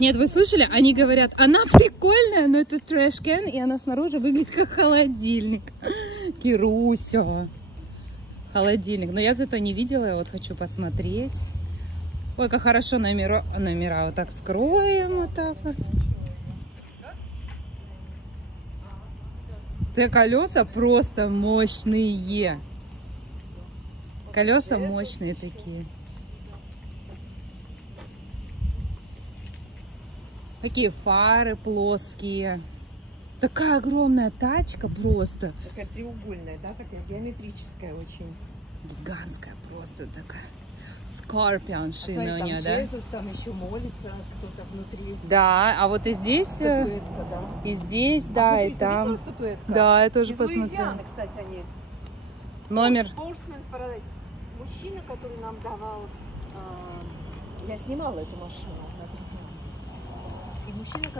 Нет, вы слышали? Они говорят, она прикольная, но это трэш-кен, и она снаружи выглядит как холодильник. Кируся. Холодильник. Но я зато не видела, я вот хочу посмотреть. Ой, как хорошо номера вот так скроем, вот так вот. Колеса просто мощные. Колеса мощные такие. Такие фары плоские. Такая огромная тачка просто. Такая треугольная, да, такая геометрическая очень. Гигантская просто такая. Скорпион шина смотри, у нее, там да? Джезус, там еще молится кто-то внутри. Да, а вот и здесь, Статуэтка, да. и здесь, да, и Ты там. видела статуэтка? Да, я тоже Из посмотрела. Луизианы, кстати, они. Номер. Sportsman's Paradise. Мужчина, который нам давал... я снимала эту машину. И мужчина,